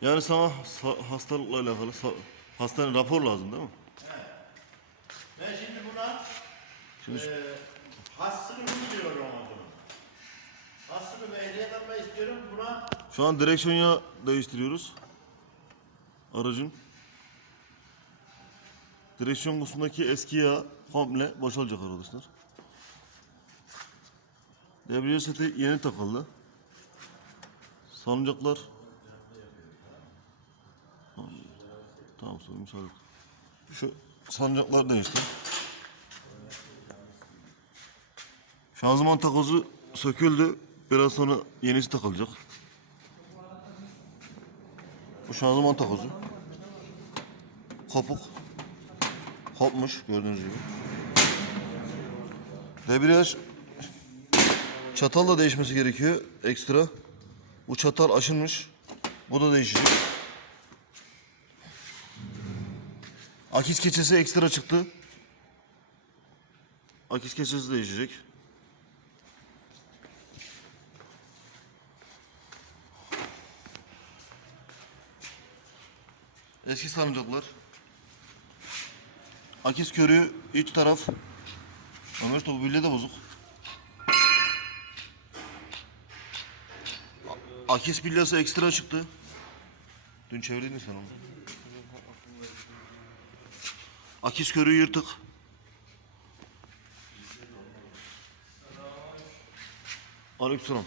Yani sana sa- hastalıkla alakalı hastane rapor lazım değil mi? Ben şimdi buna Şimdi eee hassını diyorum ona bunu. Hassını ve ehliyet alma istiyorum. Buna Şu an direksiyon yağı değiştiriyoruz. Aracın. Direksiyon kutusundaki eski yağ komple boşalacak arkadaşlar. Debriyaj seti yeni takıldı. Salıncaklar Tamam müsaade et. Şu salıncaklar değişti. Şanzıman takozu söküldü. Biraz sonra yenisi takılacak. Bu şanzıman takozu. Kopuk. Kopmuş gördüğünüz gibi. Debriyaj çatal da değişmesi gerekiyor ekstra. Bu çatal aşınmış. Bu da değişecek. Akis keçesi ekstra çıktı. Akis keçesi değişecek. Eski salıncaklar. Akis körüğü iç taraf. Ömer bu bilye de bozuk. Akis bilyası ekstra çıktı. Dün çevirdin mi sen onu? Akis körüğü yırtık. Aleykümselam.